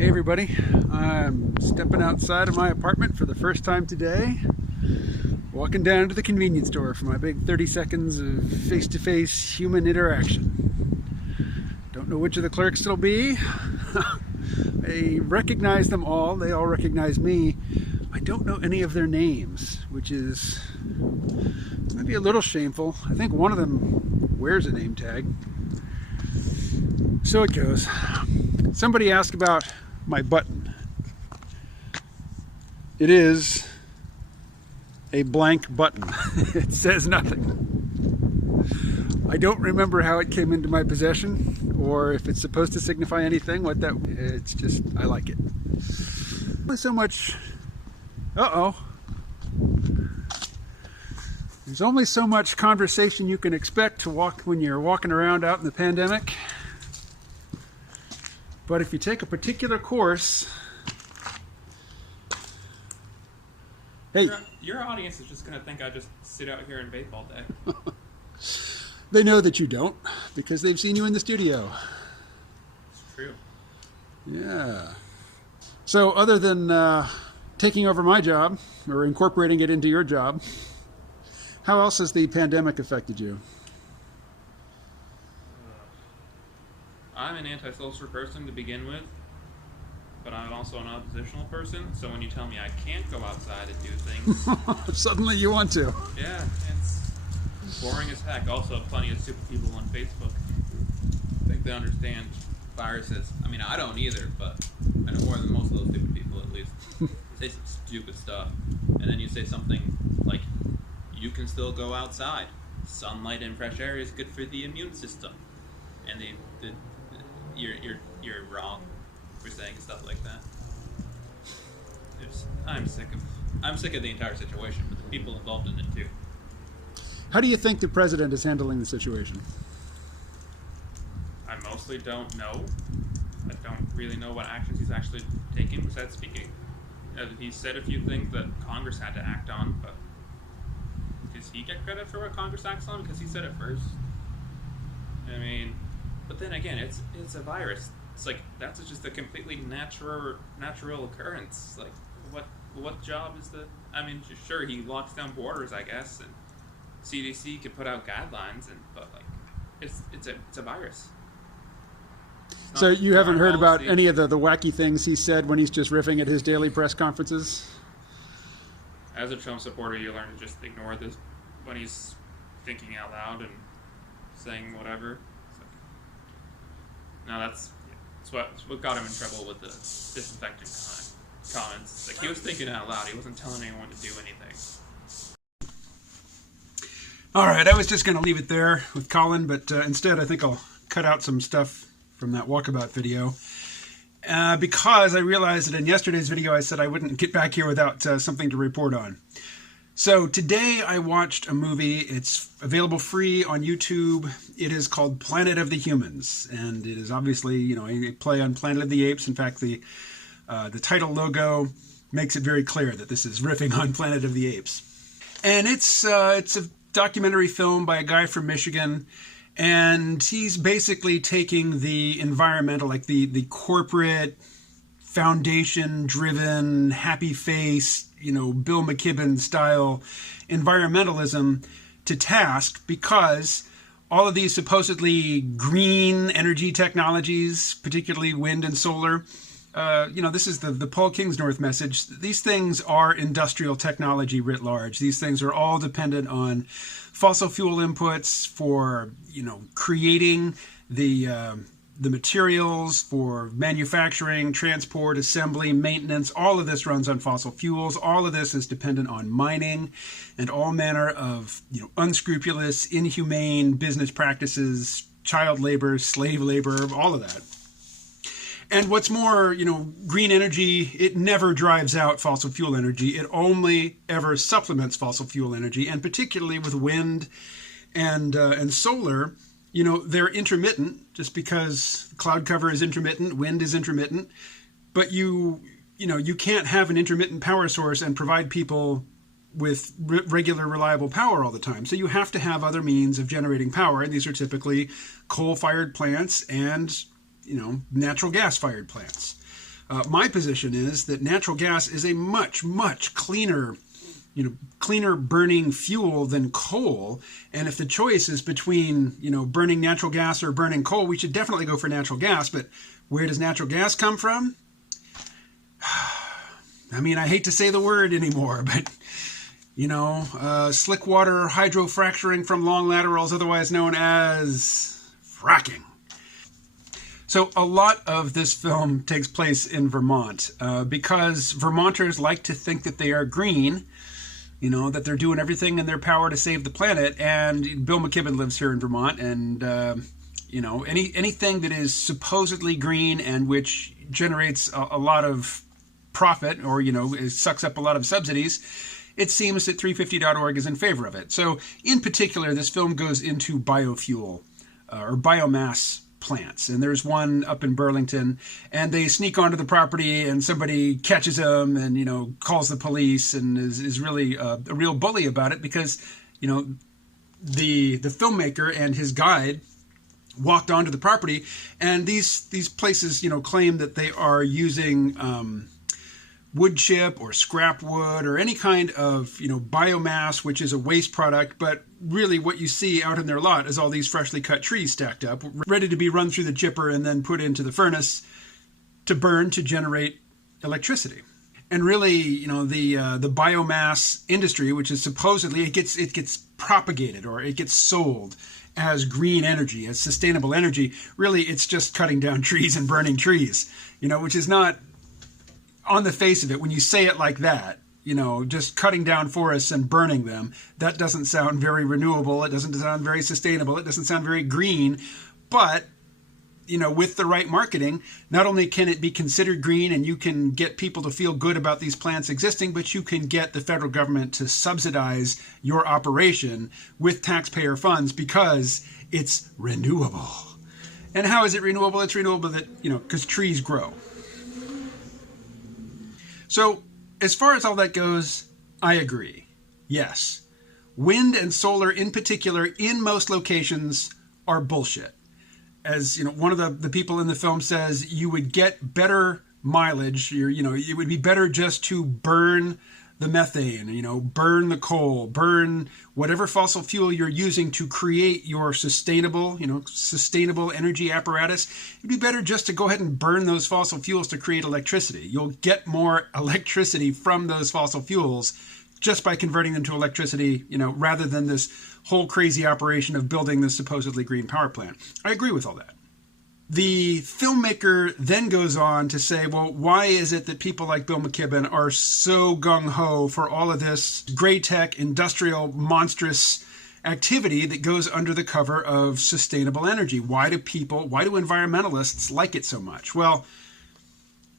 Hey everybody, I'm stepping outside of my apartment for the first time today, walking down to the convenience store for my big 30 seconds of face-to-face human interaction. Don't know which of the clerks it'll be. I recognize them all, they all recognize me. I don't know any of their names, which is maybe a little shameful. I think one of them wears a name tag. So it goes. Somebody asked about my button. It is a blank button. It says nothing. I don't remember how it came into my possession or if it's supposed to signify anything. It's just, I like it. Only so much, there's only so much conversation you can expect to walk when you're walking around out in the pandemic. But if you take a particular course, hey. Your audience is just going to think I just sit out here and vape all day. They know that you don't because they've seen you in the studio. It's true. Yeah. So other than taking over my job or incorporating it into your job, how else has the pandemic affected you? I'm an antisocial person to begin with, but I'm also an oppositional person, so when you tell me I can't go outside and do things... Suddenly you want to. Yeah, it's boring as heck. Also, plenty of stupid people on Facebook think they understand viruses. I mean, I don't either, but I know more than most of those stupid people, at least. They say some stupid stuff, and then you say something like, you can still go outside. Sunlight and fresh air is good for the immune system. And you're wrong for saying stuff like that. I'm sick of the entire situation, but the people involved in it too. How do you think the president is handling the situation? I mostly don't know. I don't really know what actions he's actually taking besides speaking. He said a few things that Congress had to act on, but does he get credit for what Congress acts on because he said it first? I mean, but then again, it's a virus. It's like that's just a completely natural occurrence. Like what job is the? I mean, sure, he locks down borders, I guess, and CDC could put out guidelines, but like it's a virus. So you haven't heard about any of the wacky things he said when he's just riffing at his daily press conferences? As a Trump supporter, you learn to just ignore this when he's thinking out loud and saying whatever. No, that's what got him in trouble with the disinfectant comments. Like, he was thinking out loud. He wasn't telling anyone to do anything. All right, I was just going to leave it there with Colin, but instead I think I'll cut out some stuff from that walkabout video because I realized that in yesterday's video I said I wouldn't get back here without something to report on. So today I watched a movie. It's available free on YouTube. It is called Planet of the Humans, and it is obviously, a play on Planet of the Apes. In fact, the title logo makes it very clear that this is riffing on Planet of the Apes. And it's a documentary film by a guy from Michigan, and he's basically taking the environmental, like the corporate, foundation-driven, happy-face, Bill McKibben style environmentalism to task because all of these supposedly green energy technologies, particularly wind and solar, this is the Paul Kingsnorth message. These things are industrial technology writ large. These things are all dependent on fossil fuel inputs for, creating the materials for manufacturing, transport, assembly, maintenance. All of this runs on fossil fuels. All of this is dependent on mining and all manner of, unscrupulous, inhumane business practices, child labor, slave labor, all of that. And what's more, green energy, it never drives out fossil fuel energy. It only ever supplements fossil fuel energy, and particularly with wind and solar. They're intermittent just because cloud cover is intermittent, wind is intermittent, but you can't have an intermittent power source and provide people with regular, reliable power all the time. So you have to have other means of generating power, and these are typically coal-fired plants and, natural gas-fired plants. My position is that natural gas is a much, much cleaner burning fuel than coal. And if the choice is between, burning natural gas or burning coal, we should definitely go for natural gas. But where does natural gas come from? I mean, I hate to say the word anymore, but, slick water hydrofracturing from long laterals, otherwise known as fracking. So a lot of this film takes place in Vermont because Vermonters like to think that they are green, that they're doing everything in their power to save the planet. And Bill McKibben lives here in Vermont, and anything that is supposedly green and which generates a lot of profit or it sucks up a lot of subsidies, it seems that 350.org is in favor of it. So in particular, this film goes into biofuel or biomass plants, and there's one up in Burlington, and they sneak onto the property and somebody catches them and calls the police and is really a real bully about it because the filmmaker and his guide walked onto the property, and these places claim that they are using wood chip or scrap wood or any kind of biomass, which is a waste product. But really what you see out in their lot is all these freshly cut trees stacked up, ready to be run through the chipper and then put into the furnace to burn to generate electricity. And really, the biomass industry, which is supposedly it gets propagated or it gets sold as green energy, as sustainable energy. Really, it's just cutting down trees and burning trees, which is not, on the face of it, when you say it like that, just cutting down forests and burning them, that doesn't sound very renewable. It doesn't sound very sustainable. It doesn't sound very green. But, with the right marketing, not only can it be considered green and you can get people to feel good about these plants existing, but you can get the federal government to subsidize your operation with taxpayer funds because it's renewable. And how is it renewable? It's renewable because trees grow. So as far as all that goes, I agree. Yes, wind and solar in particular in most locations are bullshit. As one of the people in the film says, you would get better mileage. It would be better just to burn the methane, burn the coal, burn whatever fossil fuel you're using to create your sustainable energy apparatus. It'd be better just to go ahead and burn those fossil fuels to create electricity. You'll get more electricity from those fossil fuels just by converting them to electricity, rather than this whole crazy operation of building this supposedly green power plant. I agree with all that. The filmmaker then goes on to say, well, why is it that people like Bill McKibben are so gung-ho for all of this gray tech, industrial, monstrous activity that goes under the cover of sustainable energy? Why do environmentalists like it so much? Well,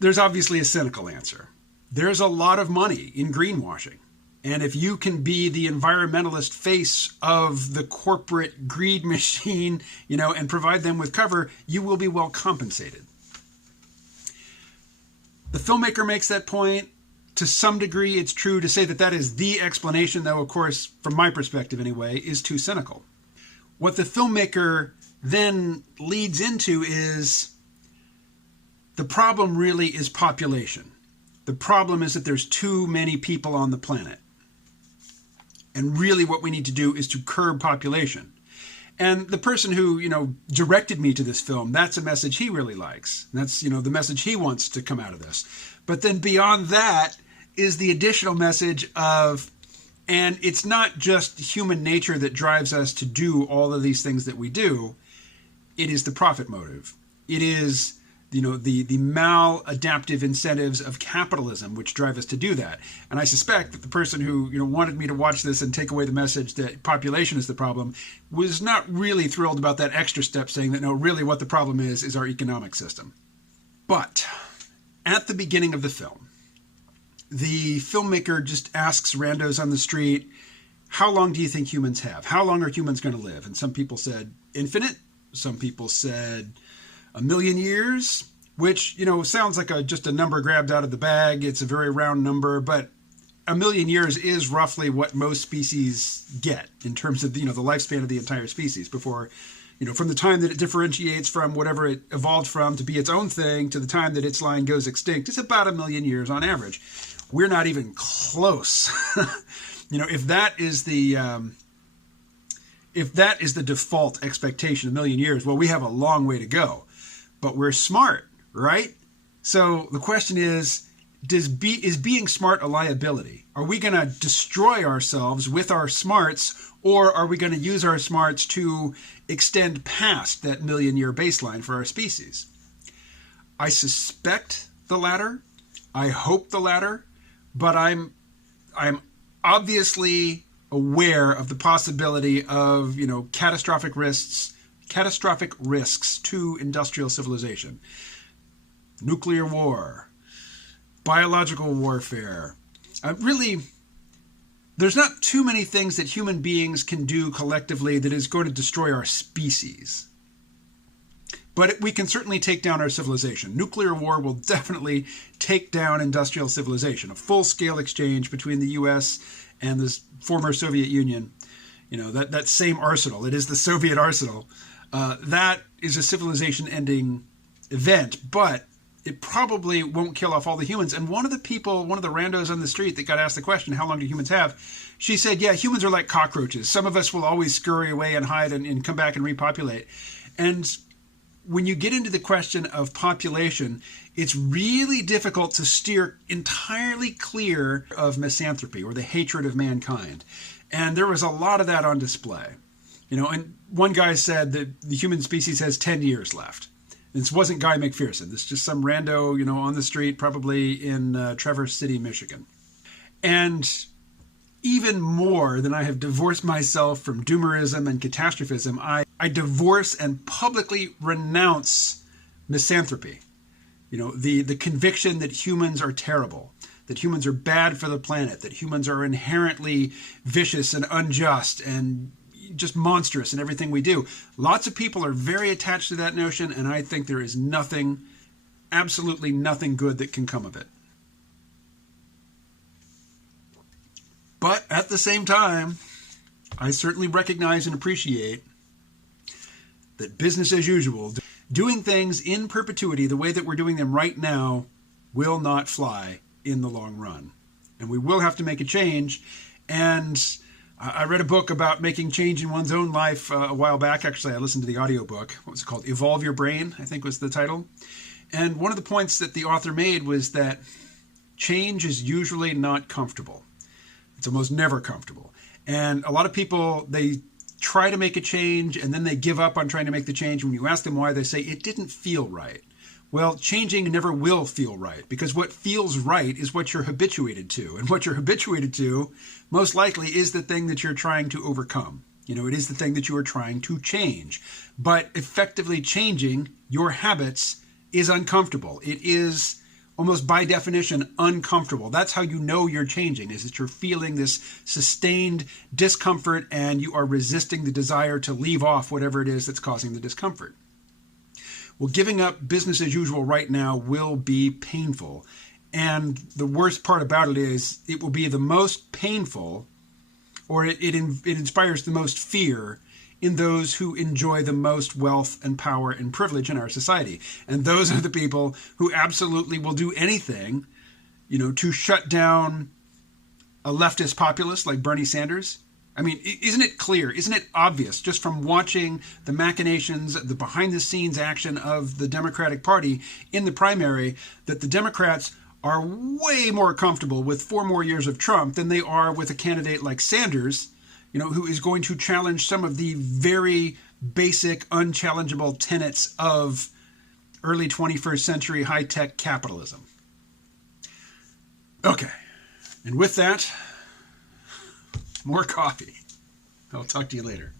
there's obviously a cynical answer. There's a lot of money in greenwashing. And if you can be the environmentalist face of the corporate greed machine, and provide them with cover, you will be well compensated. The filmmaker makes that point. To some degree, it's true to say that that is the explanation, though, of course, from my perspective anyway, is too cynical. What the filmmaker then leads into is the problem really is population. The problem is that there's too many people on the planet. And really what we need to do is to curb population. And the person who, directed me to this film, that's a message he really likes. That's, the message he wants to come out of this. But then beyond that is the additional message of, and it's not just human nature that drives us to do all of these things that we do. It is the profit motive. It is the maladaptive incentives of capitalism which drive us to do that. And I suspect that the person who wanted me to watch this and take away the message that population is the problem was not really thrilled about that extra step, saying that no, really what the problem is our economic system. But at the beginning of the film, the filmmaker just asks randos on the street, how long do you think humans have? How long are humans going to live? And some people said infinite. Some people said 1 million years, which, sounds like just a number grabbed out of the bag. It's a very round number, but 1 million years is roughly what most species get in terms of, the lifespan of the entire species before, from the time that it differentiates from whatever it evolved from to be its own thing to the time that its line goes extinct is about 1 million years on average. We're not even close. If that is the default expectation, 1 million years, well, we have a long way to go. But we're smart, right? So the question is being smart a liability? Are we going to destroy ourselves with our smarts, or are we going to use our smarts to extend past that 1 million year baseline for our species? I suspect the latter. I hope the latter, but I'm obviously aware of the possibility of, catastrophic risks to industrial civilization. Nuclear war, biological warfare. There's not too many things that human beings can do collectively that is going to destroy our species. But we can certainly take down our civilization. Nuclear war will definitely take down industrial civilization. A full-scale exchange between the U.S. and the former Soviet Union, that same arsenal. It is the Soviet arsenal. That is a civilization-ending event, but it probably won't kill off all the humans. And one of the randos on the street that got asked the question, how long do humans have? She said, yeah, humans are like cockroaches. Some of us will always scurry away and hide and come back and repopulate. And when you get into the question of population, it's really difficult to steer entirely clear of misanthropy or the hatred of mankind. And there was a lot of that on display. And one guy said that the human species has 10 years left. This wasn't Guy McPherson. This is just some rando, on the street, probably in Traverse City, Michigan. And even more than I have divorced myself from doomerism and catastrophism, I divorce and publicly renounce misanthropy. The conviction that humans are terrible, that humans are bad for the planet, that humans are inherently vicious and unjust and just monstrous in everything we do. Lots of people are very attached to that notion, and I think there is absolutely nothing good that can come of it. But at the same time, I certainly recognize and appreciate that business as usual, doing things in perpetuity the way that we're doing them right now, will not fly in the long run. And we will have to make a change. And I read a book about making change in one's own life a while back. Actually, I listened to the audiobook. What was it called? Evolve Your Brain, I think was the title. And one of the points that the author made was that change is usually not comfortable. It's almost never comfortable. And a lot of people, they try to make a change and then they give up on trying to make the change. When you ask them why, they say, it didn't feel right. Well, changing never will feel right, because what feels right is what you're habituated to. And what you're habituated to, most likely, is the thing that you're trying to overcome. It is the thing that you are trying to change. But effectively changing your habits is uncomfortable. It is almost by definition uncomfortable. That's how you know you're changing, is that you're feeling this sustained discomfort and you are resisting the desire to leave off whatever it is that's causing the discomfort. Well, giving up business as usual right now will be painful. And the worst part about it is it will be the most painful, or it inspires the most fear in those who enjoy the most wealth and power and privilege in our society. And those are the people who absolutely will do anything, to shut down a leftist populist like Bernie Sanders. I mean, isn't it clear? Isn't it obvious just from watching the machinations, the behind-the-scenes action of the Democratic Party in the primary, that the Democrats are way more comfortable with 4 more years of Trump than they are with a candidate like Sanders, who is going to challenge some of the very basic, unchallengeable tenets of early 21st century high-tech capitalism. Okay, and with that, more coffee. I'll talk to you later.